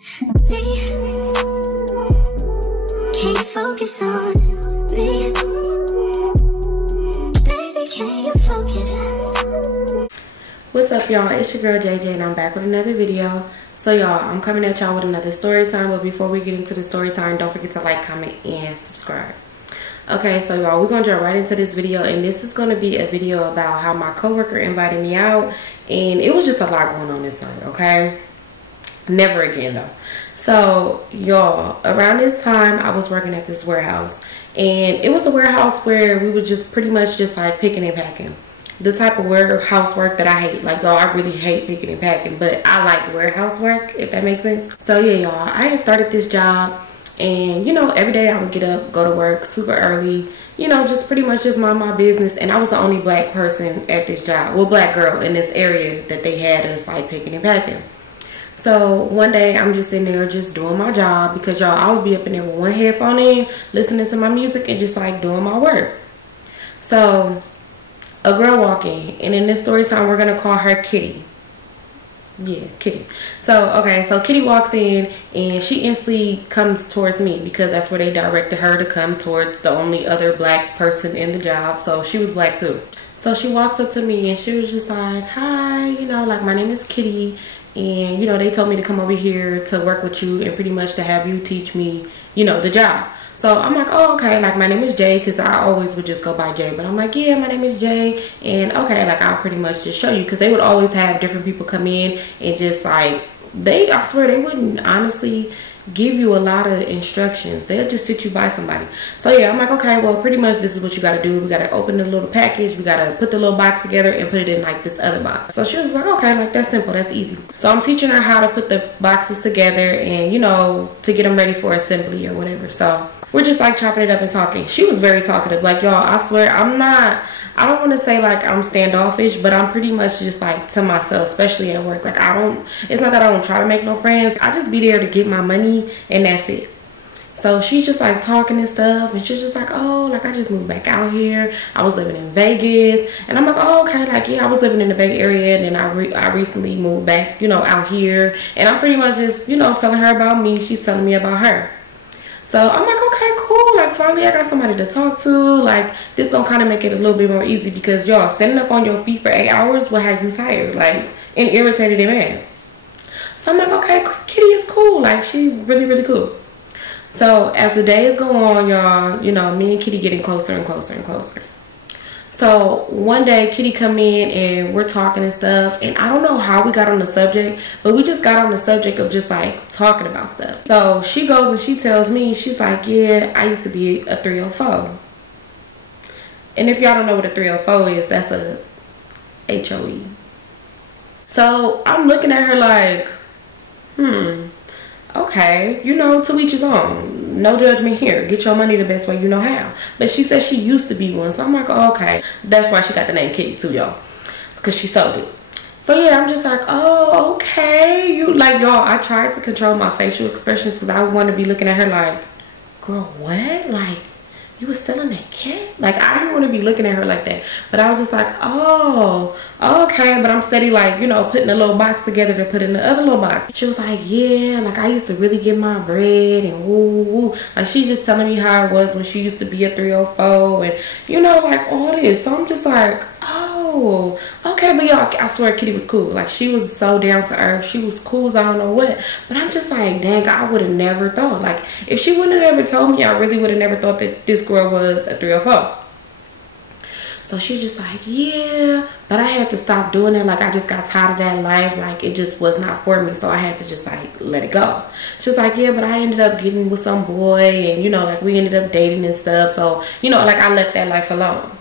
Can't focus on me. Baby, can you focus? What's up, y'all? It's your girl JJ and I'm back with another video. So y'all, I'm coming at y'all with another story time, but before we get into the story time, don't forget to like, comment, and subscribe. Okay, so y'all, we're gonna jump right into this video, and this is gonna be a video about how my coworker invited me out, and it was just a lot going on this night, okay? Never again though. So y'all, around this time I was working at this warehouse, and it was a warehouse where we were just pretty much just like picking and packing. The type of warehouse work that I hate. Like y'all, I really hate picking and packing, but I like warehouse work, if that makes sense. So yeah, y'all, I had started this job, and you know, every day I would get up, go to work super early, you know, just pretty much just mind my business. And I was the only black person at this job, well, black girl in this area that they had us like picking and packing. So one day I'm just in there just doing my job, because y'all, I would be up in there with one headphone in, listening to my music and just like doing my work. So a girl walk in, and in this story time we're gonna call her Kitty. Yeah, Kitty. So okay, so Kitty walks in and she instantly comes towards me, because that's where they directed her to come towards the only other black person in the job. So she was black too. So she walks up to me and she was just like, hi, you know, like, my name is Kitty, and you know, they told me to come over here to work with you and pretty much to have you teach me, you know, the job. So I'm like, oh, okay, like, my name is Jay, because I always would just go by Jay. But I'm like, yeah, my name is Jay, and okay, like, I'll pretty much just show you, because they would always have different people come in and just like, I swear they wouldn't honestly give you a lot of instructions. They'll just sit you by somebody. So yeah, I'm like, okay, well, pretty much this is what you got to do. We got to open the little package, we got to put the little box together and put it in like this other box. So she was like, okay, like, that's simple, that's easy. So I'm teaching her how to put the boxes together and, you know, to get them ready for assembly or whatever. So we're just like chopping it up and talking. She was very talkative. Like, y'all, I swear, I don't want to say like I'm standoffish, but I'm pretty much just like to myself, especially at work. Like, it's not that I don't try to make no friends. I just be there to get my money, and that's it. So she's just like talking and stuff, and she's just like, oh, like, I just moved back out here. I was living in Vegas. And I'm like, oh, okay, like, yeah, I was living in the Bay Area, and then I recently moved back, you know, out here. And I'm pretty much just, you know, telling her about me. She's telling me about her. So I'm like, okay, cool. Like, finally I got somebody to talk to. Like, this gonna kind of make it a little bit more easy, because y'all, standing up on your feet for 8 hours will have you tired, like, and irritated and mad. So I'm like, okay, Kitty is cool. Like, she really, really cool. So as the days go on, y'all, you know, me and Kitty getting closer and closer and closer. So one day Kitty come in and we're talking and stuff, and I don't know how we got on the subject, but we just got on the subject of just like talking about stuff. So she goes and she tells me, she's like, yeah, I used to be a 304. And if y'all don't know what a 304 is, that's a HOE. So I'm looking at her like, okay, you know, to each his own. No judgment here. Get your money the best way you know how. But she said she used to be one. So I'm like, oh, okay. That's why she got the name Kitty too, y'all. Because she sold it. So yeah, I'm just like, oh, okay. You, like, y'all, I tried to control my facial expressions, because I want to be looking at her like, girl, what? Like, you was selling that cat? Like, I didn't want to be looking at her like that. But I was just like, oh, okay. But I'm steady, like, you know, putting a little box together to put in the other little box. She was like, yeah, like, I used to really get my bread and woo woo. Like, she's just telling me how it was when she used to be a 304 and, you know, like, all this. So I'm just like, oh, okay. But y'all, I swear Kitty was cool. Like, she was so down to earth. She was cool as I don't know what. But I'm just like, dang, I would have never thought. Like, if she wouldn't have ever told me, I really would have never thought that this girl was a 304. So she just like, yeah, but I had to stop doing it. Like, I just got tired of that life. Like, it just was not for me. So I had to just like let it go. She was like, yeah, but I ended up getting with some boy, and you know, like, we ended up dating and stuff. So, you know, like, I left that life alone.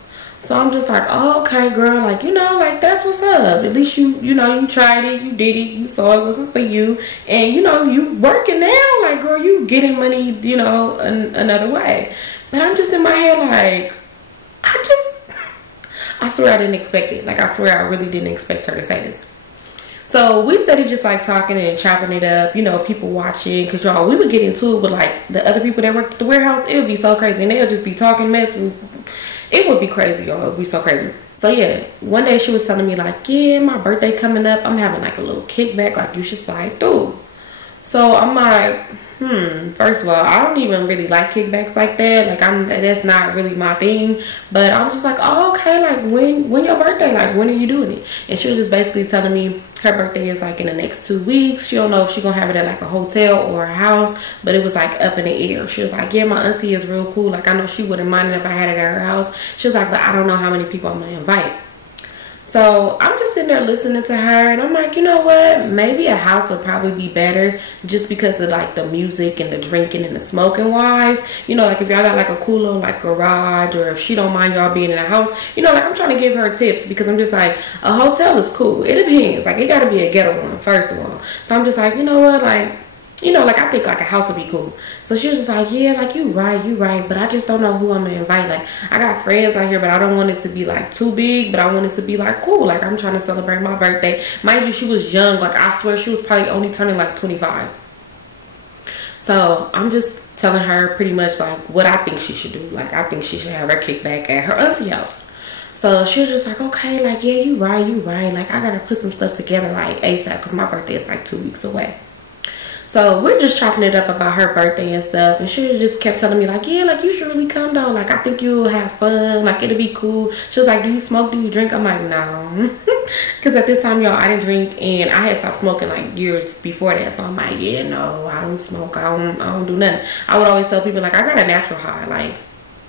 So I'm just like, oh, okay, girl, like, you know, like, that's what's up. At least you know, you tried it, you did it, you saw it wasn't for you, and you know, you working now, like, girl, you getting money, you know, another way. But I'm just in my head like, I swear I didn't expect it. Like, I swear I really didn't expect her to say this. So we started just like talking and chopping it up, you know, people watching, because y'all, we would get into it with like the other people that worked at the warehouse. It would be so crazy, and they'll just be talking mess. It would be crazy, y'all. It would be so crazy. So yeah, one day she was telling me like, yeah, my birthday coming up, I'm having like a little kickback, like, you should slide through. So I'm like, first of all, I don't even really like kickbacks like that. Like, that's not really my thing. But I was just like, oh, okay, like, when your birthday? Like, when are you doing it? And she was just basically telling me her birthday is like in the next 2 weeks. She don't know if she's gonna have it at like a hotel or a house, but it was like up in the air. She was like, yeah, my auntie is real cool. Like, I know she wouldn't mind it if I had it at her house. She was like, but I don't know how many people I'm gonna invite. So I'm just sitting there listening to her, and I'm like, you know what? Maybe a house would probably be better, just because of like the music and the drinking and the smoking wise. You know, like if y'all got like a cool little like garage, or if she don't mind y'all being in a house, you know, like I'm trying to give her tips, because I'm just like, a hotel is cool. It depends. Like, it got to be a ghetto one, first of all. So I'm just like, you know what? Like, you know, like I think like a house would be cool. So she was just like, yeah, like you right, but I just don't know who I'm gonna invite. Like, I got friends out here, but I don't want it to be like too big, but I want it to be like cool. Like, I'm trying to celebrate my birthday. Mind you, she was young. Like, I swear she was probably only turning like 25. So I'm just telling her pretty much like what I think she should do. Like, I think she should have her kickback at her auntie house. So she was just like, okay, like, yeah, you right. Like, I gotta put some stuff together like ASAP, because my birthday is like 2 weeks away. So we're just chopping it up about her birthday and stuff, and she just kept telling me like, yeah, like, you should really come though. Like, I think you'll have fun. Like, it'll be cool. She was like, do you smoke? Do you drink? I'm like, no. Because at this time, y'all, I didn't drink, and I had stopped smoking like years before that. So I'm like, yeah, no, I don't smoke. I don't do nothing. I would always tell people like, I got a natural high. Like,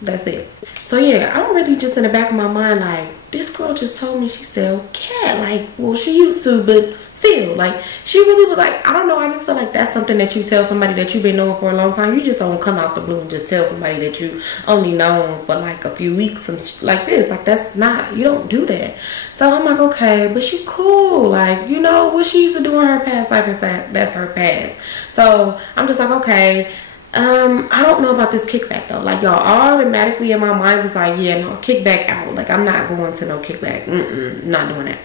that's it. So yeah, I'm really just in the back of my mind like, this girl just told me she sell cat. Like, well, she used to, but still, like, she really was like, I don't know, I just feel like that's something that you tell somebody that you've been knowing for a long time. You just don't come out the blue and just tell somebody that you only known for like a few weeks and like this. Like, that's not, you don't do that. So I'm like, okay, but she cool. Like, you know, what she used to do in her past life is that's her past. So I'm just like, okay, I don't know about this kickback though. Like, y'all, automatically in my mind was like, yeah, no, kickback out. Like, I'm not going to no kickback. Not doing that.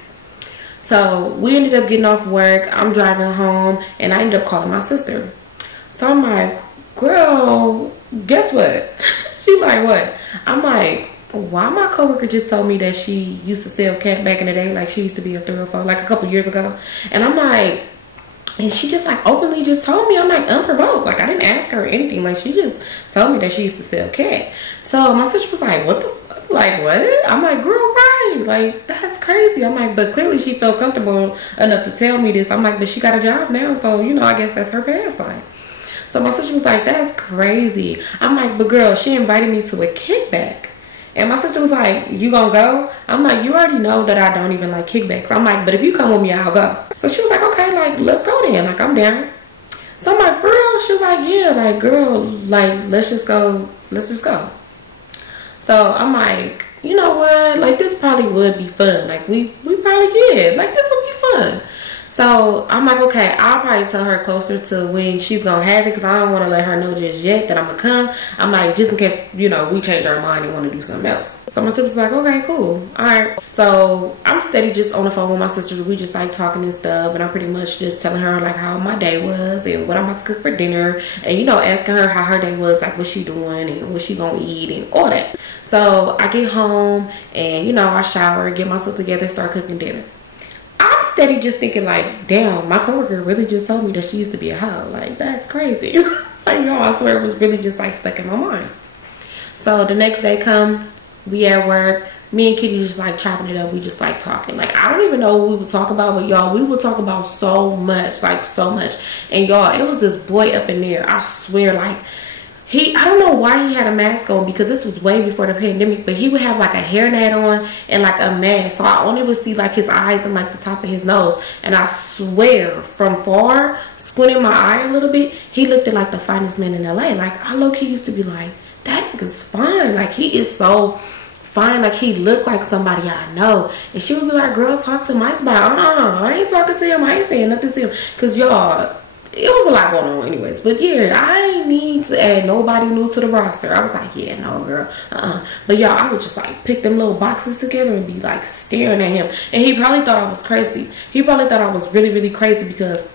So we ended up getting off work. I'm driving home, and I ended up calling my sister. So I'm like, girl, guess what? She's like, what? I'm like, why my coworker just told me that she used to sell cat back in the day. Like, she used to be a 304, like a couple years ago. And I'm like, and she just like openly just told me. I'm like, unprovoked. Like, I didn't ask her anything. Like, she just told me that she used to sell cat. So my sister was like, what the fuck? Like, what? I'm like, girl, right. Like, that's crazy. I'm like, but clearly she felt comfortable enough to tell me this. I'm like, but she got a job now. So, you know, I guess that's her past life. So my sister was like, that's crazy. I'm like, but girl, she invited me to a kickback. And my sister was like, you gonna go? I'm like, you already know that I don't even like kickbacks. I'm like, but if you come with me, I'll go. So she was like, okay, like, let's go then. Like, I'm down. So I'm like, for real? She was like, yeah, like, girl, like, let's just go. Let's just go. So I'm like, you know what? Like, this probably would be fun. Like, we probably get. Like, this would be fun. So I'm like, okay, I'll probably tell her closer to when she's gonna have it, because I don't want to let her know just yet that I'm gonna come. I'm like, just in case, you know, we change our mind and want to do something else. So my sister's like, okay, cool, all right. So I'm steady just on the phone with my sister. We just like talking and stuff, and I'm pretty much just telling her like how my day was and what I'm about to cook for dinner, and, you know, asking her how her day was, like what she doing and what she gonna eat and all that. So I get home and, you know, I shower, get myself together, start cooking dinner. I'm steady just thinking like, damn, my coworker really just told me that she used to be a hoe. Like, that's crazy. Like, y'all, I swear it was really just like stuck in my mind. So the next day come, we at work, me and Kitty just like chopping it up. We just like talking. Like, I don't even know what we would talk about, but y'all, we would talk about so much, like so much. And y'all, it was this boy up in there, I swear, like, I don't know why he had a mask on, because this was way before the pandemic, but he would have like a hairnet on and like a mask. So I only would see like his eyes and like the top of his nose. And I swear, from far, squinting my eye a little bit, he looked at like the finest man in LA. Like, I low-key used to be like, that nigga's fine. Like, he is so fine. Like, he looked like somebody I know. And she would be like, girl, talk to him. I was like, I ain't talking to him. I ain't saying nothing to him. Because y'all, it was a lot going on anyways. But yeah, I ain't need to add nobody new to the roster. I was like, yeah, no, girl. But y'all, I would just like pick them little boxes together and be like staring at him. And he probably thought I was crazy. He probably thought I was really, really crazy, because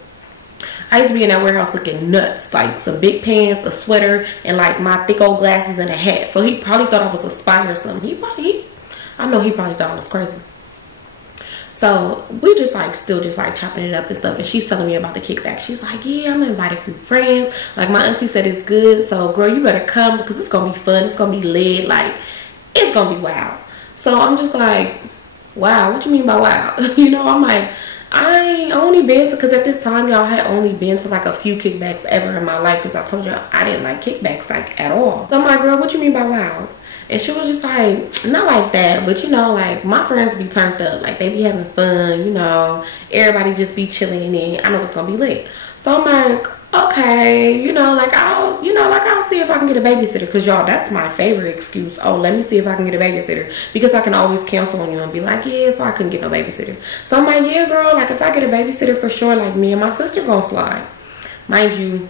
I used to be in that warehouse looking nuts. Like, some big pants, a sweater, and like my thick old glasses and a hat. So he probably thought I was a spy or something. I know he probably thought I was crazy. So we just like still just like chopping it up and stuff, and she's telling me about the kickback. She's like, yeah, I'm gonna invite a few friends. Like my auntie said it's good, so girl, you better come because it's gonna be fun. It's gonna be lit. Like it's gonna be wild. So I'm just like, wow, what you mean by wow? You know, I'm like, I only been to, because at this time y'all had only been to like a few kickbacks ever in my life, because I told you I didn't like kickbacks like at all. So I'm like, girl, what you mean by wow? And she was just like, not like that, but you know, like my friends be turned up, like they be having fun, you know, everybody just be chilling, and I know it's gonna be lit. So I'm like, okay, you know, like I'll see if I can get a babysitter, because y'all, that's my favorite excuse. Oh, let me see if I can get a babysitter, because I can always cancel on you and be like, yeah, so I couldn't get no babysitter. So I'm like, yeah, girl, like if I get a babysitter for sure, like me and my sister gonna slide. Mind you,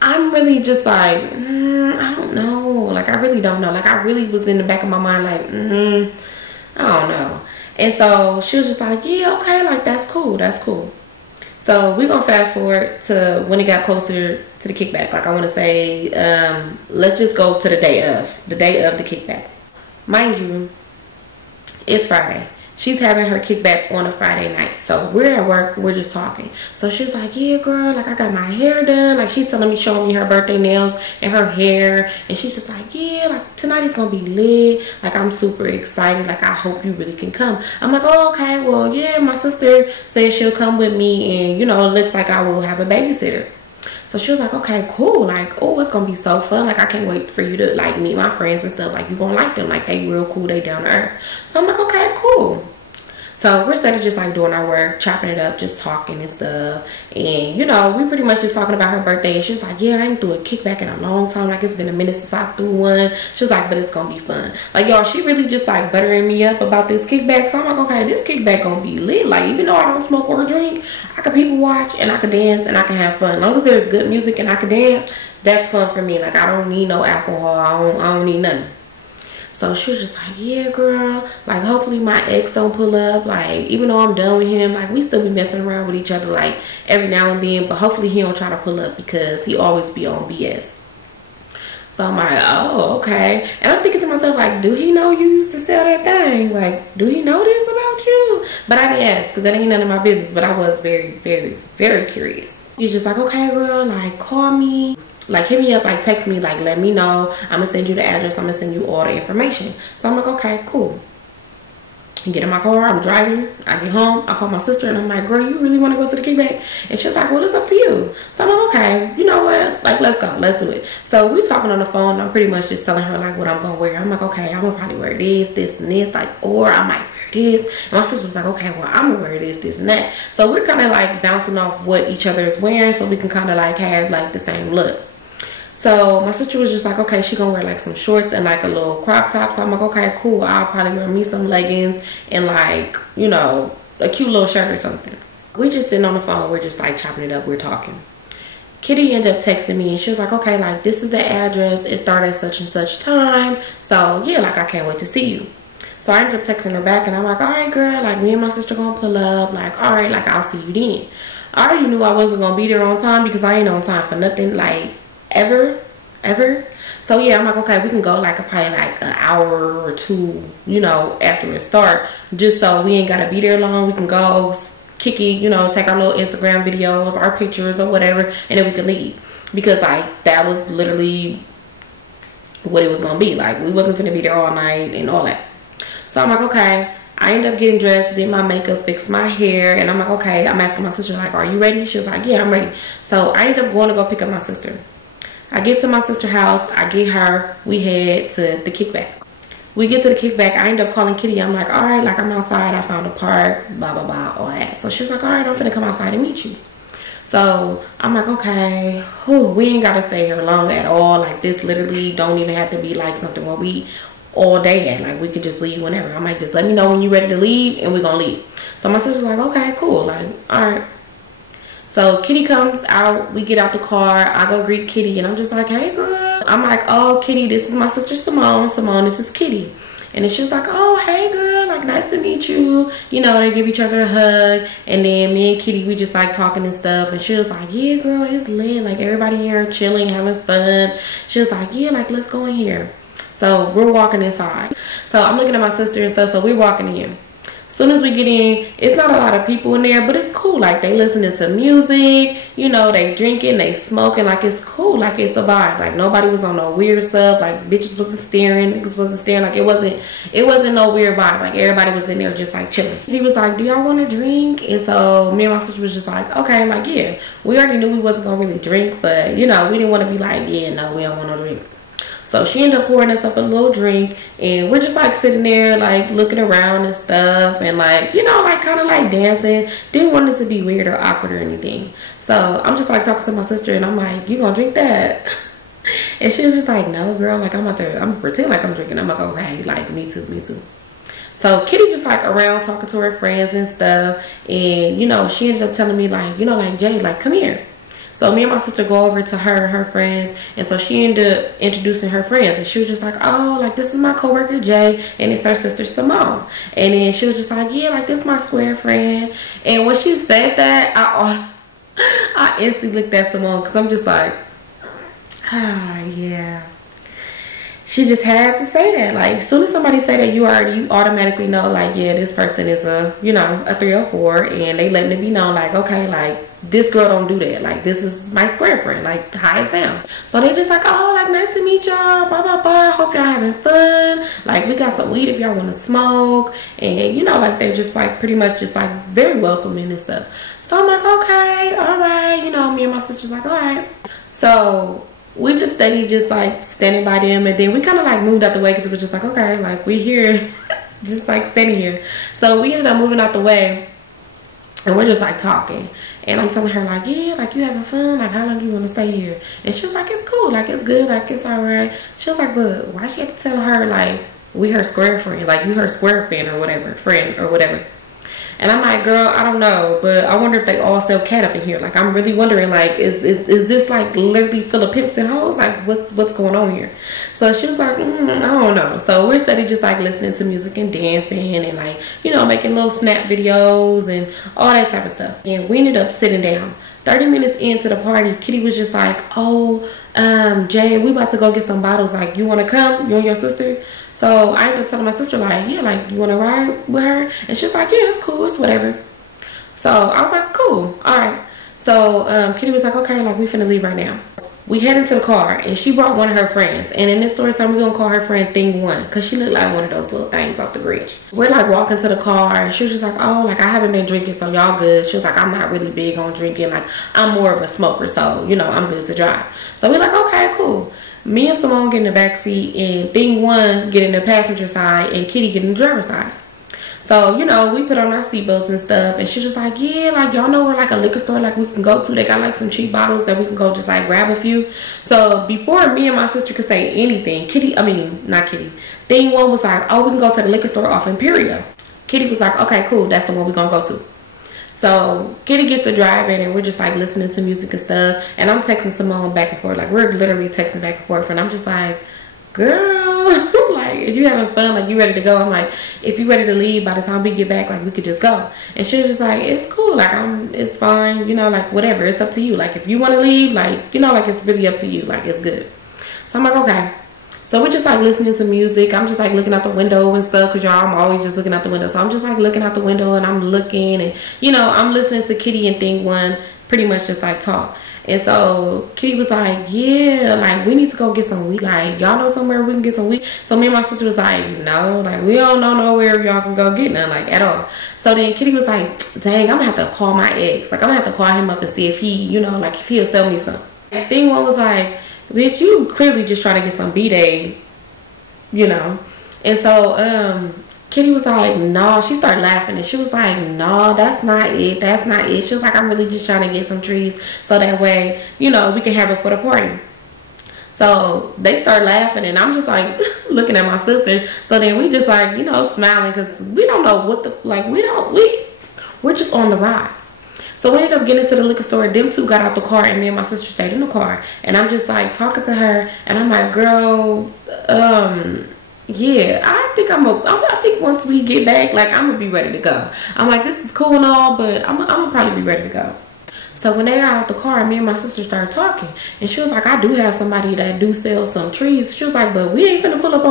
I'm really just like, I don't know. Like, I really don't know. Like, I really was in the back of my mind like, I don't know. And so she was just like, yeah, okay, like that's cool. That's cool. So we're going to fast forward to when it got closer to the kickback. Like, I want to say, let's just go to the day of the kickback. Mind you, it's Friday. She's having her kickback on a Friday night. So we're at work, we're just talking. So she's like, yeah, girl, like I got my hair done. Like she's telling me, showing me her birthday nails and her hair. And she's just like, yeah, like tonight is gonna be lit. Like I'm super excited. Like I hope you really can come. I'm like, oh, okay, well, yeah, my sister said she'll come with me, and you know, it looks like I will have a babysitter. So she was like, okay, cool. Like, oh, it's going to be so fun. Like, I can't wait for you to, like, meet my friends and stuff. Like, you're going to like them. Like, they real cool. They down to earth. So I'm like, okay, cool. So we're instead of just, like, doing our work, chopping it up, just talking and stuff. And, you know, we pretty much just talking about her birthday. And she was like, yeah, I ain't threw a kickback in a long time. Like, it's been a minute since I threw one. She was like, but it's going to be fun. Like, y'all, she really just, like, buttering me up about this kickback. So I'm like, okay, this kickback going to be lit. Like, even though I don't smoke or drink, I can people watch and I can dance and I can have fun. As long as there's good music and I can dance, that's fun for me. Like, I don't need no alcohol. I don't need nothing. So she was just like, yeah, girl, like hopefully my ex don't pull up. Like, even though I'm done with him, like we still be messing around with each other like every now and then, but hopefully he don't try to pull up because he always be on BS. So I'm like, oh, okay. And I'm thinking to myself, like, do he know you used to sell that thing? Like, do he know this about you? But I didn't ask because that ain't none of my business. But I was very, very, very curious. She's just like, okay, girl, like call me. Like hit me up, like text me, like let me know. I'm gonna send you the address, I'm gonna send you all the information. So I'm like, okay, cool. I get in my car, I'm driving, I get home, I call my sister and I'm like, girl, you really wanna go to the kickback? And she's like, well, it's up to you. So I'm like, okay, you know what? Like, let's go, let's do it. So we talking on the phone, I'm pretty much just telling her like what I'm gonna wear. I'm like, okay, I'm gonna probably wear this, this, and this, like, or I might wear this. And my sister's like, okay, well, I'm gonna wear this, this, and that. So we're kinda like bouncing off what each other is wearing so we can kinda like have like the same look. So my sister was just like, okay, she gonna wear like some shorts and like a little crop top. So I'm like, okay, cool. I'll probably wear me some leggings and like, you know, a cute little shirt or something. We just sitting on the phone. We're just like chopping it up. We're talking. Kitty ended up texting me and she was like, okay, like this is the address. It started at such and such time. So yeah, like I can't wait to see you. So I ended up texting her back and I'm like, all right, girl, like me and my sister gonna pull up. Like, all right, like I'll see you then. I already knew I wasn't gonna be there on time because I ain't on time for nothing, like ever. So yeah, I'm like, okay, we can go like probably like an hour or two, you know, after it start, just so we ain't gotta be there long. We can go kick it, you know, take our little Instagram videos, our pictures or whatever, and then we can leave. Because like that was literally what it was gonna be. Like we wasn't gonna be there all night and all that. So I'm like, okay. I ended up getting dressed, did my makeup, fixed my hair, and I'm like, okay. I'm asking my sister like, are you ready? She was like, yeah, I'm ready. So I ended up going to go pick up my sister. I get to my sister's house, I get her, we head to the kickback. We get to the kickback, I end up calling Kitty. I'm like, all right, like I'm outside, I found a park, blah, blah, blah, all that. So she was like, all right, I'm finna come outside and meet you. So I'm like, okay, we ain't gotta stay here long at all. Like this literally don't even have to be like something where we all day at. Like we could just leave whenever. I'm like, just let me know when you're ready to leave and we're gonna leave. So my sister's like, okay, cool, like, all right. So Kitty comes out, we get out the car, I go greet Kitty and I'm just like, hey girl. I'm like, oh Kitty, this is my sister Simone. Simone, this is Kitty. And then she was like, oh hey girl, like nice to meet you. You know, they give each other a hug. And then me and Kitty, we just like talking and stuff. And she was like, yeah girl, it's lit. Like everybody here chilling, having fun. She was like, yeah, like let's go in here. So we're walking inside. So I'm looking at my sister and stuff, so we're walking in. As soon as we get in, it's not a lot of people in there, but it's cool. Like, they listening to music, you know, they drinking, they smoking. Like, it's cool. Like, it's a vibe. Like, nobody was on no weird stuff. Like, bitches wasn't staring, niggas wasn't staring. Like, it wasn't no weird vibe. Like, everybody was in there just like chilling. He was like, do y'all want to drink? And so me and my sister was just like, okay, like, yeah. We already knew we wasn't gonna really drink, but you know, we didn't want to be like, yeah, no, we don't want no drink. So she ended up pouring us up a little drink, and we're just like sitting there like looking around and stuff, and like, you know, like kind of like dancing. Didn't want it to be weird or awkward or anything. So I'm just like talking to my sister, and I'm like, you gonna drink that? And she was just like, no girl, like I'm pretend like I'm drinking. I'm like, okay, like me too. So Kitty just like around talking to her friends and stuff, and you know, she ended up telling me like, you know, like, Jay, like, come here. So me and my sister go over to her and her friends, and so she ended up introducing her friends, and she was just like, oh, like, this is my coworker Jay, and it's her sister Simone. And then she was just like, yeah, like, this is my square friend. And when she said that, I instantly looked at Simone, because I'm just like, yeah. She just had to say that. Like, as soon as somebody say that, you automatically know, like, yeah, this person is a, you know, a 304, and they letting it be known, like, okay, like, this girl don't do that. Like, this is my square friend. Like, hi, Sam. So they just like, oh, like, nice to meet y'all, blah, blah, blah. Hope y'all having fun. Like, we got some weed if y'all want to smoke. And, you know, like, they're just, like, pretty much just, like, very welcoming and stuff. So I'm like, okay, all right. You know, me and my sister's like, all right. So we just steady just like standing by them, and then we kind of like moved out the way because it was just like, okay, like, we here just like standing here. So we ended up moving out the way, and we're just like talking, and I'm telling her like, yeah, like, you having fun, like, how long do you want to stay here? And she was like, it's cool, like, it's good, like, it's all right. She was like, but why she have to tell her like we her square friend, like, you her square friend or whatever. And I'm like, girl, I don't know, but I wonder if they all sell cat up in here. Like, I'm really wondering, like, is this like literally full of pimps and hoes? Like, what's going on here? So she was like, I don't know. So we're steady just like listening to music and dancing and like, you know, making little snap videos and all that type of stuff. And we ended up sitting down. 30 minutes into the party, Kitty was just like, oh, Jay, we about to go get some bottles. Like, you want to come? You and your sister? So I ended up telling my sister, like, yeah, like, you want to ride with her? And she's like, yeah, it's cool, it's whatever. So I was like, cool, all right. So Kitty was like, okay, like, we finna leave right now. We head into the car, and she brought one of her friends. And in this story time, we're going to call her friend Thing One, because she looked like one of those little things off the bridge. We're, like, walking to the car, and she was just like, oh, like, I haven't been drinking, so y'all good. She was like, I'm not really big on drinking. Like, I'm more of a smoker, so, you know, I'm good to drive. So we're like, okay, cool. Me and Simone get in the back seat, and Thing One get in the passenger side, and Kitty get in the driver's side. So, you know, we put on our seatbelts and stuff, and she's just like, yeah, like, y'all know where, like, a liquor store, like, we can go to. They got, like, some cheap bottles that we can go just, like, grab a few. So, before me and my sister could say anything, Thing One was like, oh, we can go to the liquor store off Imperial. Kitty was like, okay, cool, that's the one we're gonna go to. So Kitty gets to driving, and we're just like listening to music and stuff. And I'm texting Simone back and forth. Like, we're literally texting back and forth. And I'm just like, girl, like, if you having fun, like, you ready to go? I'm like, if you ready to leave by the time we get back, like, we could just go. And she was just like, it's cool. Like, it's fine. You know, like, whatever. It's up to you. Like, if you want to leave, like, you know, like, it's really up to you. Like, it's good. So I'm like, okay. So we're just like listening to music. I'm just like looking out the window and stuff, because y'all, I'm always just looking out the window. So I'm just like looking out the window, and I'm looking, and you know, I'm listening to Kitty and Thing One pretty much just like talk. And so Kitty was like, yeah, like, we need to go get some weed. Like, y'all know somewhere we can get some weed? So me and my sister was like, no, like, we don't know nowhere y'all can go get none, like, at all. So then Kitty was like, dang, I'm gonna have to call my ex. Like, I'm gonna have to call him up and see if he, you know, like, if he'll sell me some. And Thing One was like, bitch, you clearly just trying to get some B-Day, you know. And so Kitty was like, no. She started laughing, and she was like, no, that's not it. That's not it. She was like, I'm really just trying to get some trees so that way, you know, we can have it for the party. So they start laughing, and I'm just like looking at my sister. So then we just like, you know, smiling, because we don't know what the, like, we're just on the ride. So we ended up getting to the liquor store. Them two got out the car, and me and my sister stayed in the car. And I'm just like talking to her, and I'm like, girl, yeah, I think once we get back, like, I'm gonna be ready to go. I'm like, this is cool and all, but I'm gonna probably be ready to go. So when they got out the car, me and my sister started talking, and she was like, I do have somebody that do sell some trees. She was like, but we ain't gonna pull up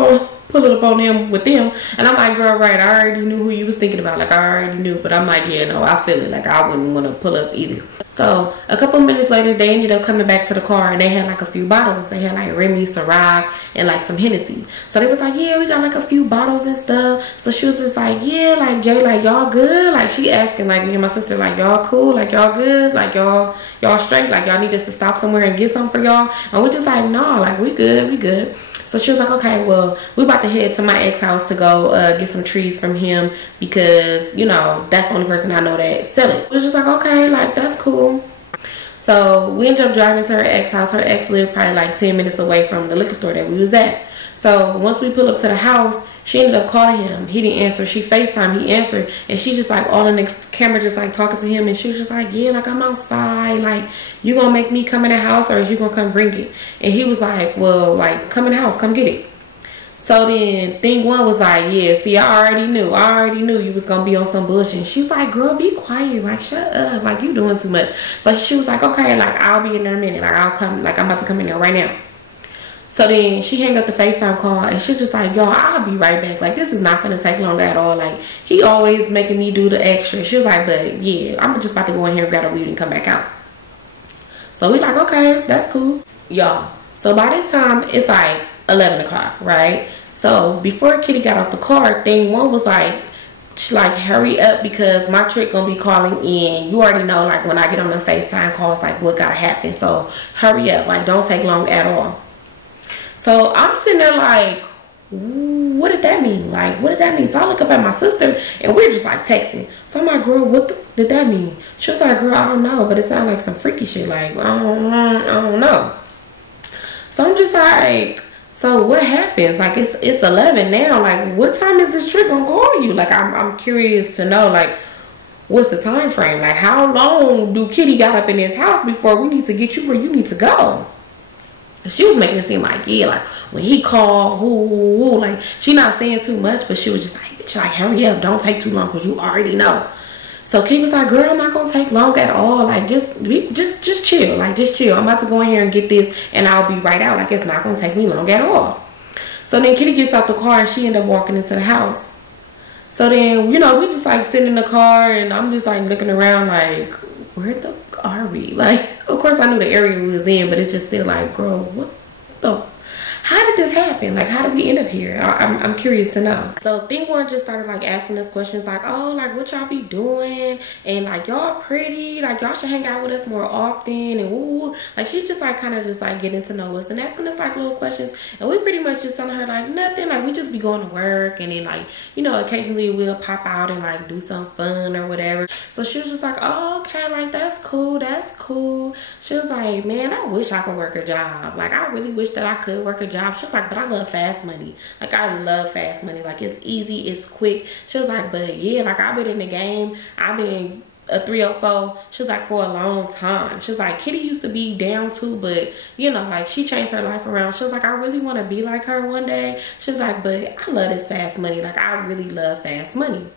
pull it up on them with them. And I'm like, girl, right, I already knew who you was thinking about. Like, I already knew. But I'm like, yeah, no, I feel it. Like, I wouldn't want to pull up either. So a couple minutes later, they ended up coming back to the car, and they had like a few bottles. They had like Remy, Ciroc, and like some Hennessy. So they was like, yeah, we got like a few bottles and stuff. So she was just like, yeah, like Jay, like y'all good? Like she asking like me and my sister, like y'all cool? Like y'all good? Like y'all straight? Like y'all need us to stop somewhere and get something for y'all? And we're just like, no, like we good, we good. So she was like, okay, well, we about to head to my ex house to go get some trees from him because, you know, that's the only person I know that sell it. We was just like, okay, like that's cool. So we ended up driving to her ex house. Her ex lived probably like 10 minutes away from the liquor store that we was at. So once we pulled up to the house, she ended up calling him. He didn't answer. She FaceTimed. He answered. And she just like all in the camera just like talking to him. And she was just like, yeah, like I'm outside. Like, you gonna make me come in the house or is you gonna come bring it? And he was like, well, like come in the house. Come get it. So then thing one was like, yeah, see, I already knew you was gonna be on some bullshit. And she was like, girl, be quiet. Like, shut up. Like, you doing too much. But she was like, okay, like I'll be in there in a minute. Like I'll come, like I'm about to come in there right now. So then she hung up the FaceTime call and she just like, y'all, I'll be right back. Like, this is not gonna take long at all. Like, he always making me do the extra. She was like, but yeah, I'm just about to go in here and grab a weed and come back out. So we like, okay, that's cool. Y'all, so by this time, it's like 11 o'clock, right? So before Kitty got off the car, thing one was like, hurry up because my trick gonna be calling in. You already know, like, when I get on the FaceTime calls, like, what gotta happen. So hurry up, like, don't take long at all. So I'm sitting there like, what did that mean? Like, what did that mean? So I look up at my sister and we're just like texting. So I'm like, girl, what did that mean? She was like, girl, I don't know, but it sounded like some freaky shit. Like, I don't know. So I'm just like, so what happens? Like, it's 11 now. Like, what time is this trip gonna call you? Like, I'm curious to know, like, what's the time frame? Like, how long do Kitty got up in this house before we need to get you where you need to go? She was making it seem like, yeah, like when he called, like she not saying too much, but she was just like, bitch, like hurry up, don't take too long because you already know. So Kitty was like, girl, I'm not gonna take long at all. Like just chill, like just chill. I'm about to go in here and get this, and I'll be right out. Like it's not gonna take me long at all. So then Kitty gets out the car and she ended up walking into the house. So then, you know, we just like sitting in the car and I'm just like looking around like, where the fuck are we? Like, of course I knew the area we was in, but it's just still like, girl, what the, how did this happen? Like, how did we end up here? I'm curious to know. So thing one just started like asking us questions like, oh, like what y'all be doing? And like, y'all pretty, like y'all should hang out with us more often. And ooh, like she just like kind of just like getting to know us and asking us like little questions. And we pretty much just telling her like nothing. Like we just be going to work and then like, you know, occasionally we'll pop out and like do some fun or whatever. So she was just like, oh, okay, like that's cool, that's cool. She was like, man, I wish I could work a job. Like I really wish that I could work a job. She was like, but I love fast money. Like I love fast money. Like it's easy, it's quick. She was like, but yeah, like I've been in the game. I've been a 304. She was like, for a long time. She was like, Kitty used to be down too, but you know, like she changed her life around. She was like, I really want to be like her one day. She was like, but I love this fast money. Like I really love fast money.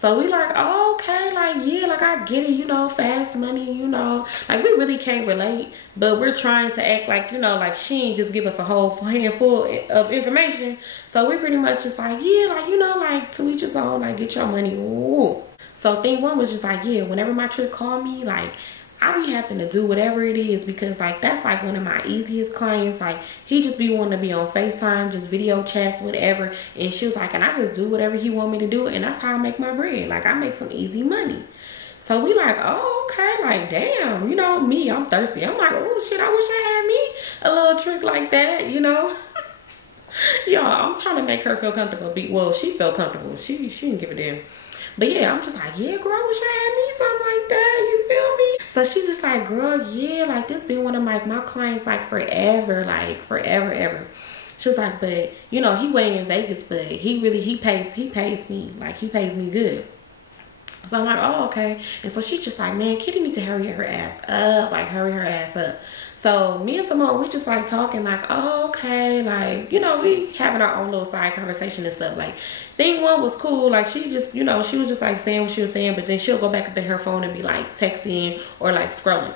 So we like, oh, okay, like, yeah, like, I get it, you know, fast money, you know. Like, we really can't relate, but we're trying to act like, you know, like, she ain't just give us a whole handful of information. So we pretty much just like, yeah, like, you know, like, to each his own, like, get your money, ooh. So thing one was just like, yeah, whenever my trick called me, like, I be having to do whatever it is because like that's like one of my easiest clients. Like he just be wanting to be on FaceTime, just video chats, whatever. And she was like, and I just do whatever he want me to do, and that's how I make my bread. Like I make some easy money. So we like, oh, okay, like damn, you know me, I'm thirsty. I'm like, oh shit, I wish I had me a little trick like that, you know. Y'all, I'm trying to make her feel comfortable. Well, she felt comfortable. She didn't give a damn. But yeah, I'm just like, yeah, girl, I wish I had me something like that, you feel me? So she's just like, girl, yeah, like this been one of my clients like forever, ever. She's like, but you know, he way in Vegas, but he pays me, like he pays me good. So I'm like, oh, okay. And so she's just like, man, Kitty need to hurry her ass up, like hurry her ass up. So me and Simone, we just like talking like, oh, okay, like, you know, we having our own little side conversation and stuff. Like thing one was cool. Like she just, you know, she was just like saying what she was saying, but then she'll go back up in her phone and be like texting or like scrolling.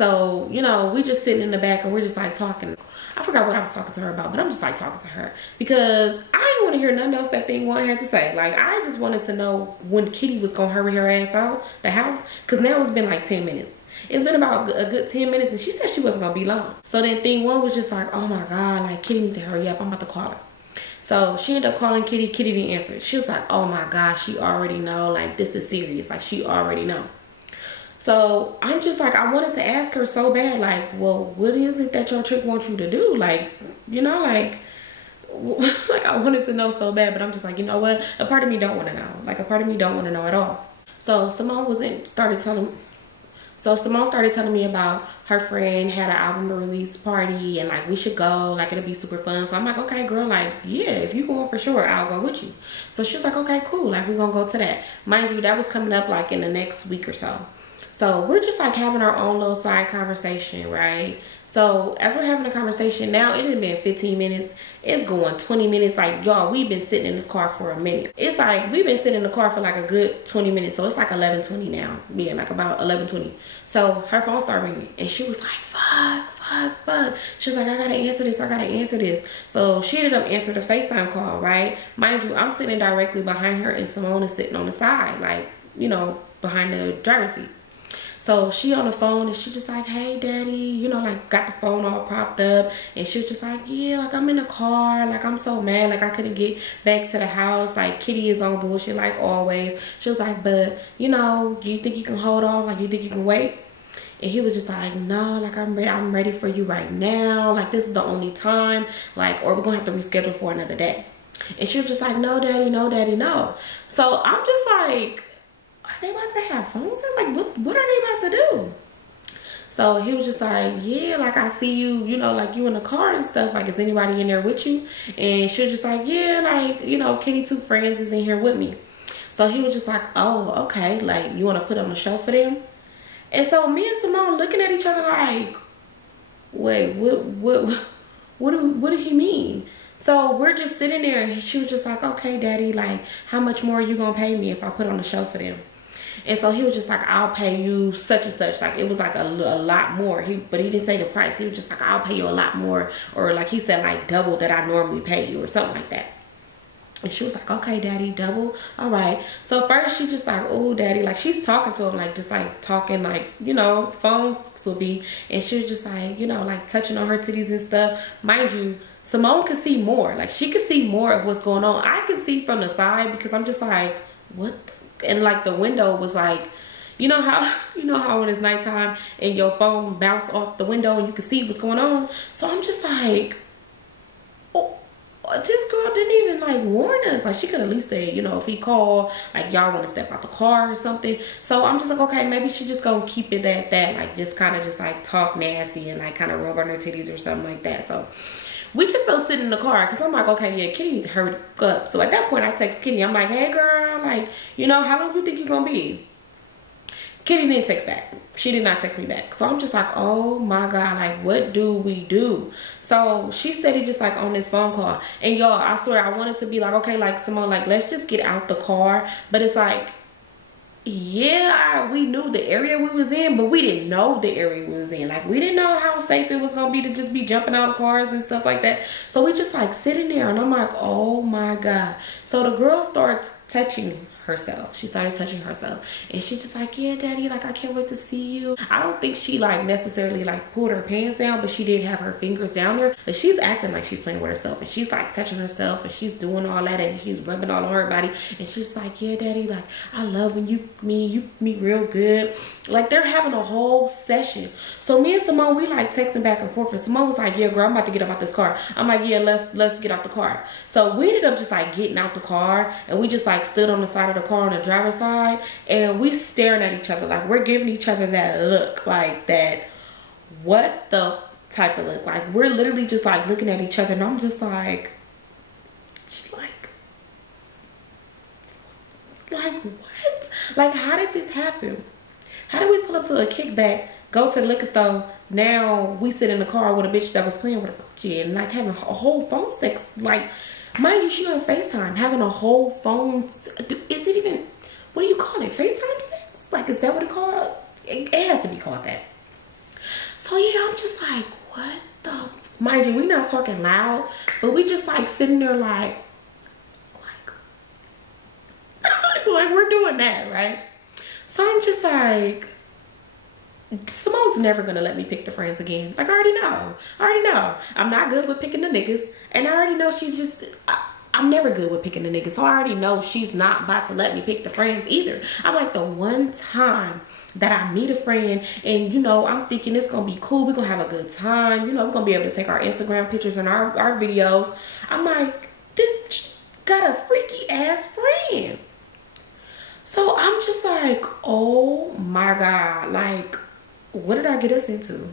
So, you know, we just sitting in the back and we're just like talking. I forgot what I was talking to her about, but I'm just like talking to her because I didn't want to hear nothing else that thing one had to say. Like, I just wanted to know when Kitty was gonna hurry her ass out the house, because now it's been like 10 minutes. It's been about a good 10 minutes and she said she wasn't gonna be long. So then thing one was just like, oh my God, like Kitty need to hurry up, I'm about to call her. So she ended up calling Kitty. Kitty didn't answer it. She was like, oh my gosh, she already know, like this is serious, like she already know. So I'm just like, I wanted to ask her so bad, like, well, what is it that your chick wants you to do? Like, you know, like I wanted to know so bad, but I'm just like, you know what? A part of me don't want to know. Like, a part of me don't want to know at all. So Simone started telling me about her friend had an album release party and like we should go, like it'll be super fun. So I'm like, okay girl, like yeah, if you going for sure, I'll go with you. So she was like, okay cool, like we're gonna go to that. Mind you, that was coming up like in the next week or so. So we're just like having our own little side conversation, right? So as we're having a conversation, now it has been 15 minutes. It's going 20 minutes. Like, y'all, we've been sitting in this car for a minute. It's like, we've been sitting in the car for like a good 20 minutes. So it's like 11:20 now. Yeah, like about 11:20. So her phone started ringing and she was like, fuck. She was like, I gotta answer this. So she ended up answering the FaceTime call, right? Mind you, I'm sitting directly behind her and Simone is sitting on the side, like, you know, behind the driver's seat. So she on the phone and she just like, hey daddy, you know, like got the phone all propped up and she was just like, yeah, like I'm in the car, like I'm so mad, like I couldn't get back to the house, like Kitty is on bullshit like always. She was like, but you know, do you think you can hold off, like you think you can wait? And he was just like, no, like I'm ready for you right now, like this is the only time, like, or we're gonna have to reschedule for another day. And she was just like, no daddy, no. So I'm just like, are they about to have phones? Like, what are they about to do? So he was just like, yeah, like I see you, you know, like you in the car and stuff. Like, is anybody in there with you? And she was just like, yeah, like, you know, Kitty two friends is in here with me. So he was just like, oh, okay, like you want to put on a show for them? And so me and Simone looking at each other like, wait, what did he mean? So we're just sitting there and she was just like, okay daddy, like how much more are you gonna pay me if I put on a show for them? And so he was just like, I'll pay you such and such. Like, it was like a lot more. But he didn't say the price. He was just like, I'll pay you a lot more. Or like he said, like double that I normally pay you or something like that. And she was like, okay daddy, double, all right. So first she just like, oh daddy, like she's talking to him, like just like talking, like, you know, phones will be. And she was just like, you know, like touching on her titties and stuff. Mind you, Simone could see more. Like she could see more of what's going on. I could see from the side because I'm just like, what? And like the window was like, you know how when it's nighttime and your phone bounced off the window and you can see what's going on. So I'm just like, oh, this girl didn't even like warn us. Like she could at least say, you know, if he called, like y'all want to step out the car or something. So I'm just like, okay, maybe she just gonna keep it at that, like just kind of just like talk nasty and like kind of rub on her titties or something like that. So we just still sitting in the car because I'm like, okay, yeah, Kitty needs to hurry up. So at that point I text Kitty. I'm like, hey girl, like, you know, how long do you think you're gonna be? Kitty didn't text back. She did not text me back. So I'm just like, oh my God, like what do we do? So she steady just like on this phone call. And y'all, I swear I wanted to be like, okay, like Simone, like let's just get out the car. But it's like, yeah, we knew the area we was in, but we didn't know the area we was in. Like we didn't know how safe it was gonna be to just be jumping out of cars and stuff like that. So we just like sitting there and I'm like, oh my God. So the girl starts touching herself. She started touching herself and she's just like, yeah daddy, like I can't wait to see you. I don't think she like necessarily like pulled her pants down, but she did have her fingers down there. But she's acting like she's playing with herself and she's like touching herself and she's doing all that and she's rubbing all on her body and she's like, yeah daddy, like I love when you me real good. Like they're having a whole session. So me and Simone, we like texting back and forth and Simone was like, yeah girl, I'm about to get up out this car. I'm like, yeah, let's get out the car. So we ended up just like getting out the car and we just like stood on the side of the car on the driver's side and we staring at each other, like we're giving each other that look, like that what the type of look, like we're literally just like looking at each other and I'm just like what? Like how did this happen? How did we pull up to a kickback, go to the liquor store, now we sit in the car with a bitch that was playing with a coochie and like having a whole phone sex, like mind you, she on FaceTime having a whole phone. Is it even, what do you call it? FaceTime sex? Like, is that what it called? It has to be called that. So yeah, I'm just like, what the, mind you, we not talking loud, but we just like sitting there like like we're doing that, right? So I'm just like, Simone's never gonna let me pick the friends again. Like, I already know. I'm not good with picking the niggas, and I already know she's just, I'm never good with picking the niggas, so I already know she's not about to let me pick the friends either. I'm like, the one time that I meet a friend and, you know, I'm thinking it's gonna be cool, we're gonna have a good time, you know, we're gonna be able to take our Instagram pictures and our videos. I'm like, this got a freaky ass friend. So I'm just like, oh my God, like, what did I get us into?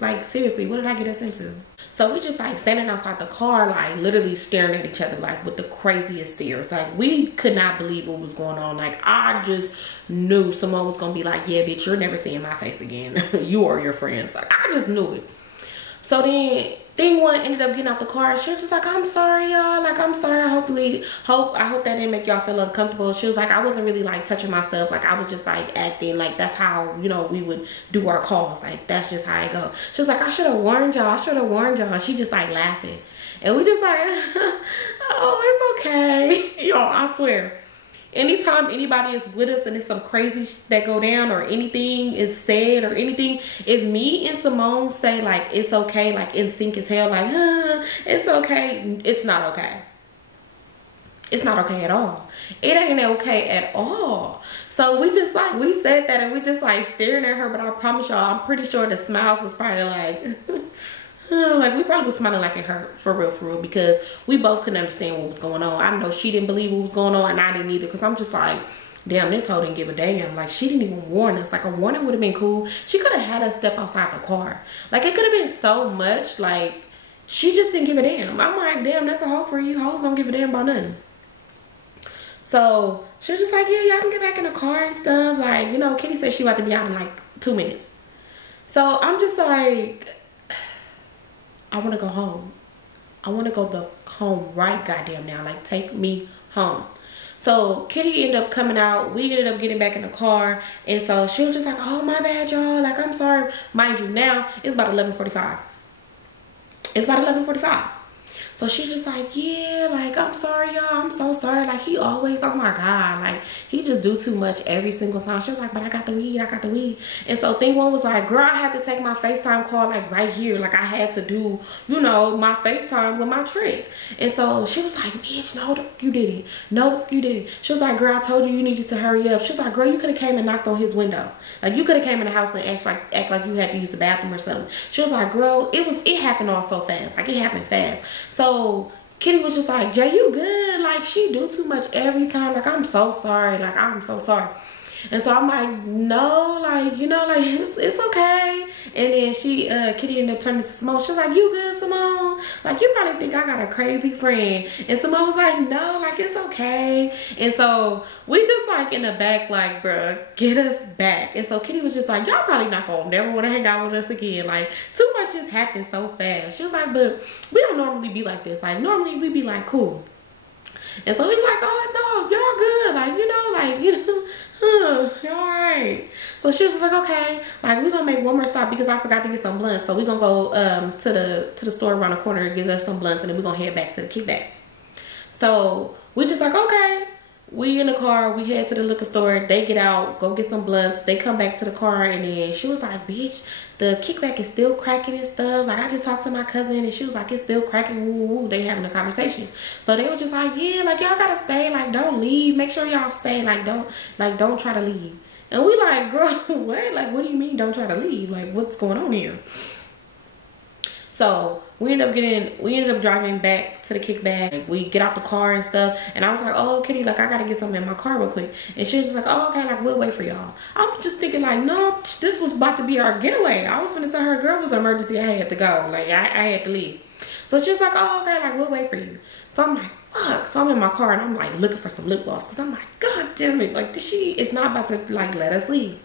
Like, seriously, what did I get us into? So we just like standing outside the car, like literally staring at each other, like with the craziest stares. Like, we could not believe what was going on. Like, I just knew someone was gonna be like, yeah, bitch, you're never seeing my face again. You or your friends. Like, I just knew it. So then thing one ended up getting out the car. She was just like, I'm sorry, y'all. Like, I'm sorry. I hope that didn't make y'all feel uncomfortable. She was like, I wasn't really like touching myself. Like, I was just like acting like that's how, you know, we would do our calls. Like, that's just how it go. She was like, I should have warned y'all. She just like laughing. And we just like, oh, it's okay. Y'all, I swear. Anytime anybody is with us and it's some crazy that go down or anything is said or anything, if me and Simone say like it's okay, like in sync as hell, like it's okay, it's not okay. It's not okay at all. It ain't okay at all. So we just like, we said that and we just like staring at her, but I promise y'all, I'm pretty sure the smiles was probably like like we probably was smiling like it hurt for real, because we both couldn't understand what was going on. I know she didn't believe what was going on and I didn't either, because I'm just like, damn, this hoe didn't give a damn. Like, she didn't even warn us. Like, a warning would have been cool. She could have had us step outside the car. Like, it could have been so much. Like, she just didn't give a damn. I'm like, damn, that's a hoe for you. Hoes don't give a damn about nothing. So she was just like, yeah, y'all can get back in the car and stuff. Like, you know, Kitty said she about to be out in like 2 minutes. So I'm just like, I want to go home. I want to go home right goddamn now. Like, take me home. So Kitty ended up coming out. We ended up getting back in the car. And so she was just like, oh, my bad, y'all. Like, I'm sorry. Mind you, now it's about 11:45. It's about 11:45. So she's just like, yeah, like, I'm sorry, y'all. I'm so sorry. Like, he always, oh my God, like, he just do too much every single time. She was like, but I got the weed. And so thing one was like, girl, I had to take my FaceTime call, like, right here. Like, I had to do, you know, my FaceTime with my trick. And so she was like, bitch, no, the fuck you didn't. No, the fuck you didn't. She was like, girl, I told you needed to hurry up. She was like, girl, you could have came and knocked on his window. Like, you could have came in the house and act like you had to use the bathroom or something. She was like, girl, it happened all so fast. Like, it happened fast. So Kitty was just like, Jay, you good? Like, she do too much every time. Like, I'm so sorry. Like, I'm so sorry. And so I'm like, no, like, you know, like, it's okay. And then Kitty ended up turning to Simone. She was like, you good, Simone? Like, you probably think I got a crazy friend. And Simone was like, no, like, it's okay. And so we just like in the back, like, bruh, get us back. And so Kitty was just like, y'all probably not gonna never want to hang out with us again. Like, too much just happened so fast. She was like, but we don't normally be like this. Like, normally we be like, cool. And so we was like, oh no, y'all good, like, you know, like, you know, y'all alright. So she was just like, okay, like, we're gonna make one more stop because I forgot to get some blunts. So we're gonna go to the store around the corner and get us some blunts, and then we're gonna head back to the kickback. So we just like, okay. We in the car, we head to the liquor store, they get out, go get some blunts, they come back to the car, and then she was like, bitch, the kickback is still cracking and stuff. Like, I just talked to my cousin and she was like, it's still cracking, woo, woo. They having a conversation. So they were just like, yeah, like, y'all gotta stay, like, don't leave, make sure y'all stay, like, don't try to leave. And we like, girl, what? Like, what do you mean don't try to leave? Like, what's going on here? So we ended up driving back to the kickback. Like, we get out the car and stuff, and I was like, oh, Kitty, like, I gotta get something in my car real quick. And she was just like, oh, okay, like, we'll wait for y'all. I'm just thinking like, no, this was about to be our getaway. I was gonna tell her, girl, it was an emergency, I had to go, like, I had to leave. So she was like, oh, okay, like, we'll wait for you. So I'm like, fuck. So I'm in my car and I'm like looking for some lip gloss, because I'm like, god damn it, like, she is not about to like let us leave.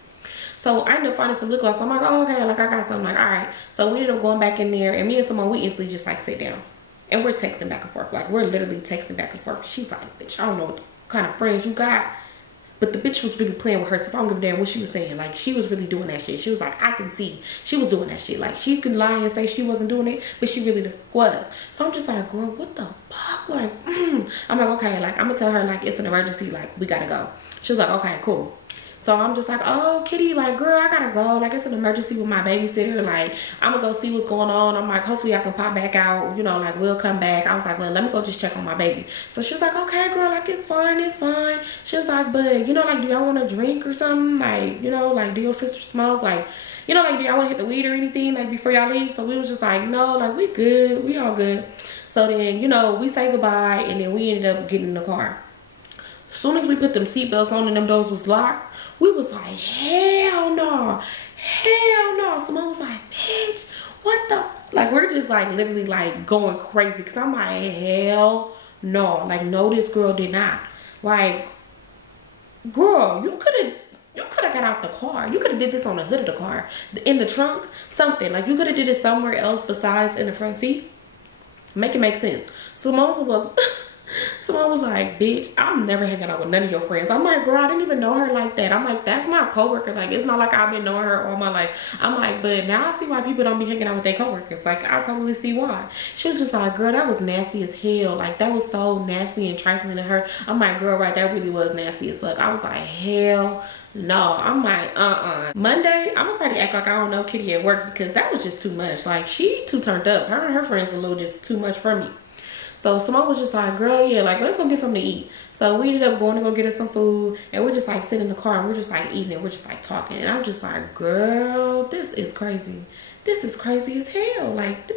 So I ended up finding some lip gloss. I'm like, oh, okay, like, I got something. Like, all right. So we ended up going back in there, and me and Simone, we instantly just like sit down, and we're texting back and forth. Like, we're literally texting back and forth. She's like, bitch, I don't know what kind of friends you got, But the bitch was really playing with her stuff. I don't give a damn what she was saying. Like, she was really doing that shit. She was like, I can see she was doing that shit. Like, she could lie and say she wasn't doing it, but she really was. So I'm just like, girl, what the fuck? Like, I'm like, okay, like, I'm gonna tell her, like, it's an emergency, like, we gotta go. She was like, okay, cool. So I'm just like, oh, Kitty, like, girl, I gotta go. Like, it's an emergency with my babysitter. Like, I'm gonna go see what's going on. I'm like, hopefully I can pop back out. You know, like, we'll come back. I was like, well, let me go just check on my baby. So she was like, okay, girl, like, it's fine, it's fine. She was like, but, you know, like, do y'all want to drink or something? Like, you know, like, do your sister smoke? Like, you know, like, do y'all want to hit the weed or anything, like, before y'all leave? So we was just like, no, like, we good. We all good. So then, you know, we say goodbye, and then we ended up getting in the car. As soon as we put them seatbelts on and them doors was locked, we was like, hell no, hell no. Someone was like, bitch, what the, like, we're just like literally like going crazy, because I'm like, hell no, like, no, this girl did not. Like, girl, you could have got out the car. You could have did this on the hood of the car, in the trunk, something. Like, you could have did it somewhere else besides in the front seat. Make it make sense. Someone was like, bitch, I'm never hanging out with none of your friends. I'm like, girl, I didn't even know her like that. I'm like, that's my coworker. Like, it's not like I've been knowing her all my life. I'm like, but now I see why people don't be hanging out with their coworkers. Like, I totally see why. She was just like, girl, that was nasty as hell. Like, that was so nasty and trifling to her. I'm like, girl, right, that really was nasty as fuck. I was like, hell no. I'm like, Monday, I'm gonna probably act like I don't know Kitty at work, because that was just too much. Like, she too turned up. Her and her friends a little just too much for me. So Simone was just like, girl, yeah, like, let's go get something to eat. So we ended up going to go get us some food, and we're just like sitting in the car, and we're just like eating, and we're just like talking. And I'm just like, girl, this is crazy. This is crazy as hell. Like,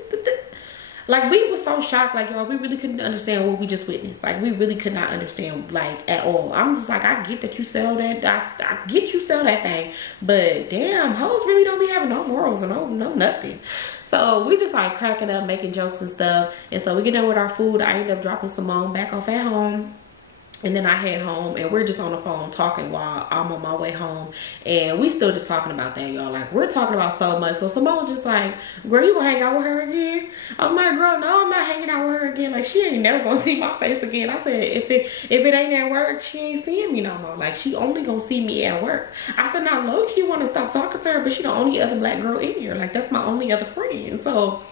like, we was so shocked, like, y'all, we really couldn't understand what we just witnessed. Like, we really could not understand, like, at all. I'm just like, I get that you sell that, I get you sell that thing, but damn, hoes really don't be having no morals and no nothing. So we just like cracking up, making jokes and stuff. And so we get done with our food. I ended up dropping Simone back off at home. And then I head home, and we're just on the phone talking while I'm on my way home. And we still just talking about that, y'all. Like, we're talking about so much. So Simone was just like, girl, you gonna hang out with her again? I'm like, girl, no, I'm not hanging out with her again. Like, she ain't never gonna see my face again. I said, if it ain't at work, she ain't seeing me no more. Like, she only gonna see me at work. I said, now, low-key wanna stop talking to her, but she the only other black girl in here. Like, that's my only other friend. So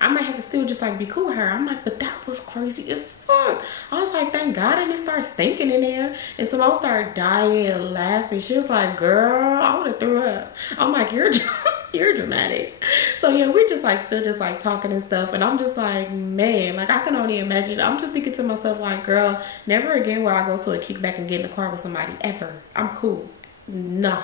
I might have to still just like be cool with her. I'm like, but that was crazy as fuck. I was like, thank God. And it started stinking in there. And Simone started dying and laughing. She was like, girl, I would have threw up. I'm like, you're dramatic. So yeah, we're just like still just like talking and stuff. And I'm just like, man, like, I can only imagine. I'm just thinking to myself, like, girl, never again will I go to a kickback and get in the car with somebody ever. I'm cool. Nah.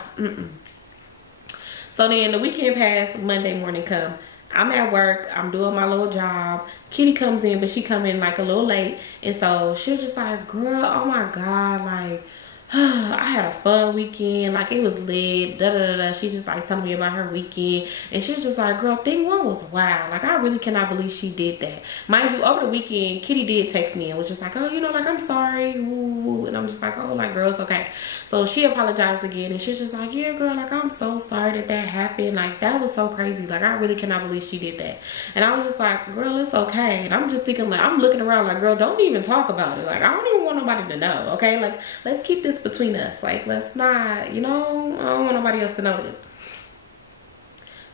So then the weekend passed, Monday morning come. I'm at work, I'm doing my little job. Kitty comes in, but she come in like a little late. And so she was just like, girl, oh my God, like, I had a fun weekend. Like, it was lit, da da da da. She just like telling me about her weekend. And she was just like, girl, thing one was wild. Like, I really cannot believe she did that. Mind you, over the weekend, Kitty did text me and was just like, oh, you know, like, I'm sorry. Ooh. And I'm just like, oh, like, girl, it's okay. So she apologized again, and she's just like, yeah, girl, like, I'm so sorry that happened. Like, that was so crazy. Like, I really cannot believe she did that. And I was just like, girl, it's okay. And I'm just thinking, like, I'm looking around like, girl, don't even talk about it. Like, I don't even want nobody to know, okay? Like, let's keep this between us. Like, let's not, you know, I don't want nobody else to know this.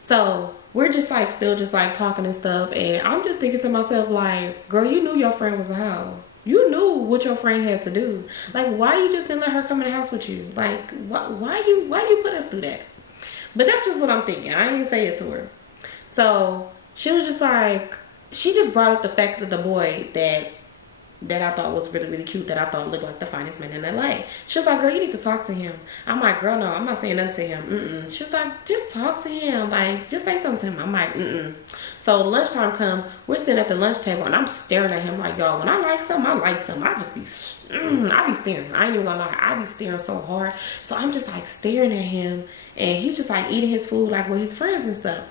So we're just like still just like talking and stuff, and I'm just thinking to myself, like, girl, you knew your friend was a hoe. You knew what your friend had to do. Like, why you just didn't let her come in the house with you? Like, why you put us through that? But that's just what I'm thinking. I didn't say it to her. So she was just like, she just brought up the fact that the boy that I thought was really, really cute, that I thought looked like the finest man in LA. She was like, girl, you need to talk to him. I'm like, girl, no, I'm not saying nothing to him. She was like, just talk to him. Like, just say something to him. I'm like, So lunchtime come, we're sitting at the lunch table, and I'm staring at him like, y'all, when I like something, I like something. I just be, I be staring. I ain't even gonna lie. I be staring so hard. So I'm just like staring at him, and he's just like eating his food like with his friends and stuff.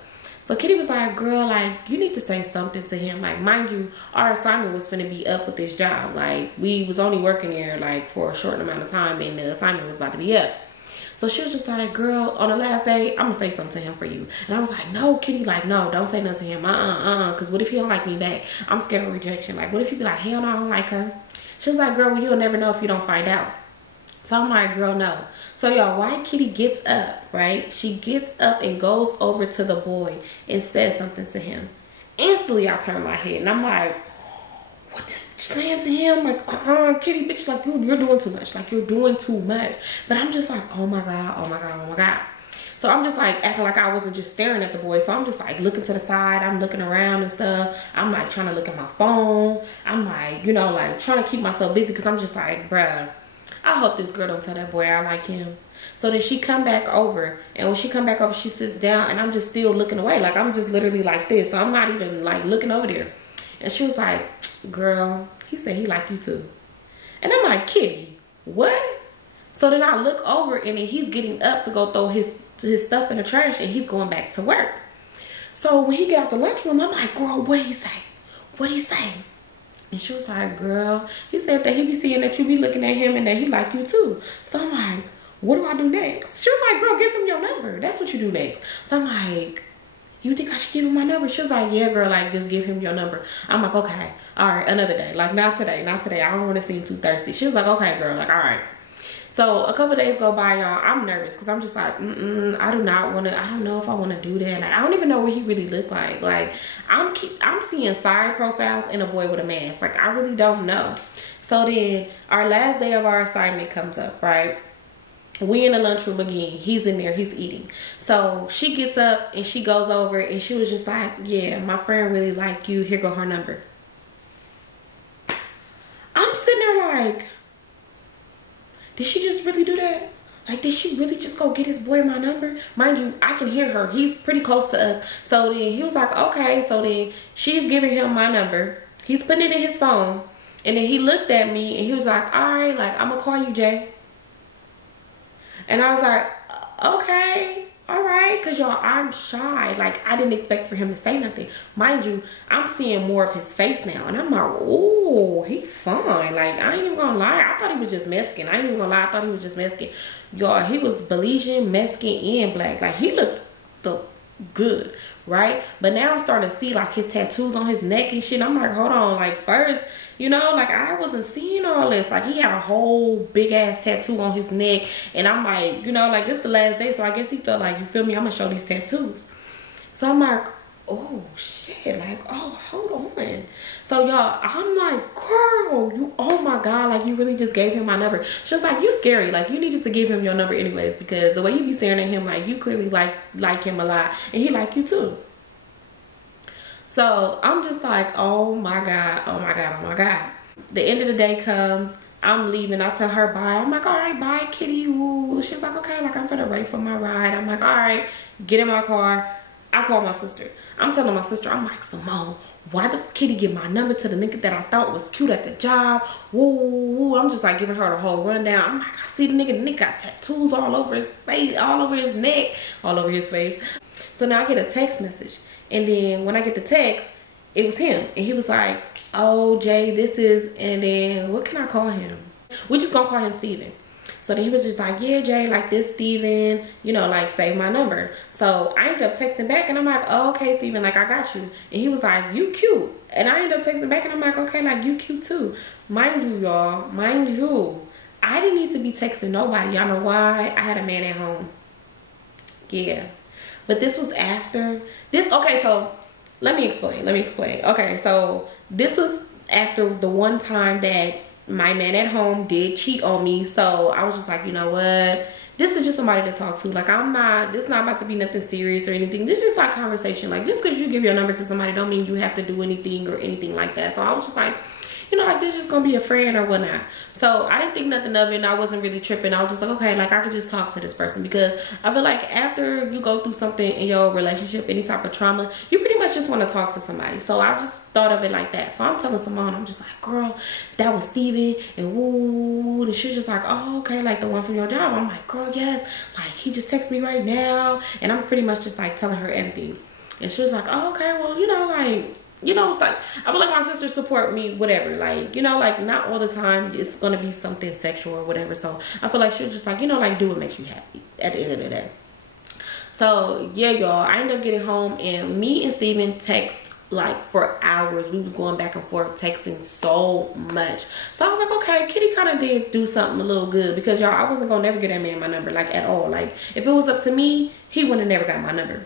So Kitty was like, girl, like, you need to say something to him. Like, mind you, our assignment was finna be up with this job. Like, we was only working there, like, for a short amount of time, and the assignment was about to be up. So she was just like, girl, on the last day, I'm gonna say something to him for you. And I was like, no, Kitty, like, no, don't say nothing to him. Because what if he don't like me back? I'm scared of rejection. Like, what if he be like, hell no, I don't like her? She was like, girl, well, you'll never know if you don't find out. So I'm like, girl, no. So y'all, why Kitty gets up, right? She gets up and goes over to the boy and says something to him. Instantly, I turn my head and I'm like, what is she saying to him? Like, Kitty, bitch, like, you're doing too much. Like, you're doing too much. But I'm just like, oh my God, oh my God, oh my God. So I'm just like acting like I wasn't just staring at the boy. So I'm just like looking to the side. I'm looking around and stuff. I'm like trying to look at my phone. I'm like, you know, like trying to keep myself busy because I'm just like, bruh, I hope this girl don't tell that boy I like him. So then she come back over, and when she come back over, she sits down, and I'm just still looking away. Like, I'm just literally like this. So I'm not even like looking over there. And she was like, girl, he said he like you too. And I'm like, Kitty, what? So then I look over, and then he's getting up to go throw his stuff in the trash, and he's going back to work. So when he get out the lunchroom, I'm like, girl, what he say? What he say? And she was like, girl, he said that he be seeing that you be looking at him and that he like you too. So I'm like, what do I do next? She was like, girl, give him your number. That's what you do next. So I'm like, you think I should give him my number? She was like, yeah, girl, like, just give him your number. I'm like, okay, all right, another day. Like, not today, not today. I don't want to seem too thirsty. She was like, okay, girl, like, all right. So a couple days go by, y'all. I'm nervous because I'm just like, I do not want to. I don't know if I want to do that. Like, I don't even know what he really looked like. Like, I'm seeing side profiles and a boy with a mask. Like, I really don't know. So then our last day of our assignment comes up, right? We in the lunchroom again. He's in there. He's eating. So she gets up and she goes over and she was just like, yeah, my friend really like you. Here go her number. I'm sitting there like, did she just really do that? Like, did she really just go get his boy my number? Mind you, I can hear her. He's pretty close to us. So then he was like, okay. So then she's giving him my number. He's putting it in his phone. And then he looked at me and he was like, all right, like, I'm going to call you, Jay. And I was like, okay, all right. Because, y'all, I'm shy. Like, I didn't expect for him to say nothing. Mind you, I'm seeing more of his face now. And I'm like, oh, he fine. Like, I ain't even going to lie. I thought he was just Mexican. I ain't even going to lie. I thought he was just Mexican. Y'all, he was Belizean, Mexican, and black. Like, he looked good, right? But now I'm starting to see, like, his tattoos on his neck and shit. I'm like, hold on. Like, first, you know, like, I wasn't seeing all this. Like, he had a whole big ass tattoo on his neck. And I'm like, you know, like, this is the last day. So I guess he felt like, you feel me? I'm going to show these tattoos. So I'm like, oh, shit. Like, oh, hold on. So, y'all, I'm like, girl, you, oh, my God. Like, you really just gave him my number. She's like, you scary. Like, you needed to give him your number anyways. Because the way you be staring at him, like, you clearly like him a lot. And he like you, too. So I'm just like, oh my God, oh my God, oh my God. The end of the day comes, I'm leaving. I tell her bye. I'm like, all right, bye, Kitty. Ooh. She's like, okay, like, I'm gonna wait for my ride. I'm like, all right, get in my car. I call my sister. I'm telling my sister, I'm like, Simone, why the Kitty give my number to the nigga that I thought was cute at the job? Woo, woo. I'm just like giving her the whole rundown. I'm like, I see the nigga got tattoos all over his face, all over his neck, all over his face. So now I get a text message. And then when I get the text, it was him. And he was like, oh, Jay, this is, and then what can I call him? We're just gonna call him Steven. So then he was just like, yeah, Jay, like, this Steven, you know, like, save my number. So I ended up texting back and I'm like, oh, okay, Steven, like, I got you. And he was like, you cute. And I ended up texting back and I'm like, okay, like, you cute too. Mind you, y'all, mind you, I didn't need to be texting nobody. Y'all know why? I had a man at home. Yeah. But this was after this. Okay, so let me explain. Okay, so this was after the one time that my man at home did cheat on me. So I was just like, you know what? This is just somebody to talk to. Like, this not about to be nothing serious or anything. This is just like conversation. Like, just because you give your number to somebody don't mean you have to do anything or anything like that. So I was just like, you know, like, this is just gonna be a friend or whatnot. So I didn't think nothing of it and I wasn't really tripping. I was just like, okay, like, I could just talk to this person, because I feel like after you go through something in your relationship, any type of trauma, you pretty much just want to talk to somebody. So I just thought of it like that. So I'm telling Simone, I'm just like, girl, that was Steven, and woo, and she's just like, oh, okay, like the one from your job. I'm like, girl, yes, like, he just texted me right now. And I'm pretty much just like telling her everything. And she was like, oh, okay, well, you know, like, you know, like, I feel like my sisters support me, whatever. Like, you know, like, not all the time it's gonna be something sexual or whatever. So I feel like she's just like, you know, like, do what makes you happy at the end of the day. So yeah, y'all, I ended up getting home and me and Steven text like for hours. We was going back and forth texting so much. So I was like, okay, Kitty kind of did do something a little good, because y'all, I wasn't gonna never get that man my number, like at all. Like if it was up to me, he would have never got my number.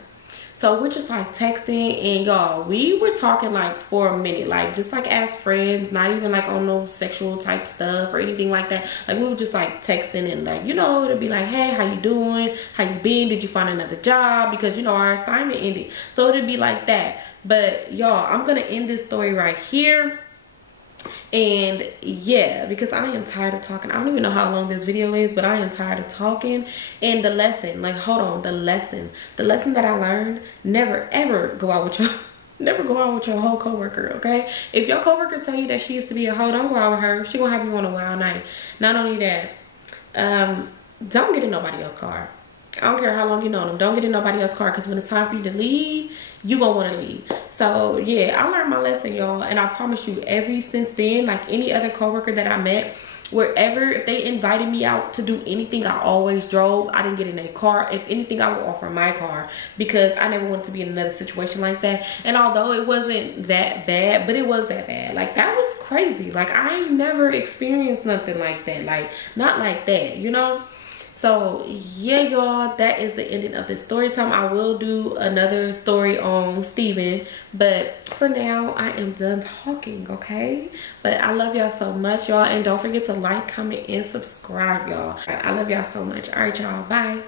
So we're just like texting, and y'all, we were talking like for a minute, like just like as friends, not even like on no sexual type stuff or anything like that. Like we were just like texting, and like, you know, it'd be like, hey, how you doing? How you been? Did you find another job? Because, you know, our assignment ended. So it'd be like that. But y'all, I'm gonna end this story right here. And yeah, because I am tired of talking. I don't even know how long this video is, but I am tired of talking. And the lesson, like, hold on, the lesson that I learned: never ever go out with your never go out with your whole coworker. Okay, if your coworker tell you that she used to be a hoe, don't go out with her. She gonna have you on a wild night. Not only that, don't get in nobody else's car. I don't care how long you know them. Don't get in nobody else's car, because when it's time for you to leave, you gonna want to leave. So yeah, I learned my lesson, y'all, and I promise you, ever since then, like any other coworker that I met, wherever, if they invited me out to do anything, I always drove. I didn't get in a car. If anything, I would offer my car, because I never wanted to be in another situation like that. And although it wasn't that bad, but it was that bad. Like that was crazy. Like I ain't never experienced nothing like that. Like not like that, you know. So yeah, y'all, that is the ending of this story time. I will do another story on Steven, but for now I am done talking, okay? But I love y'all so much, y'all, and don't forget to like, comment, and subscribe, y'all. I love y'all so much. All right, y'all, bye.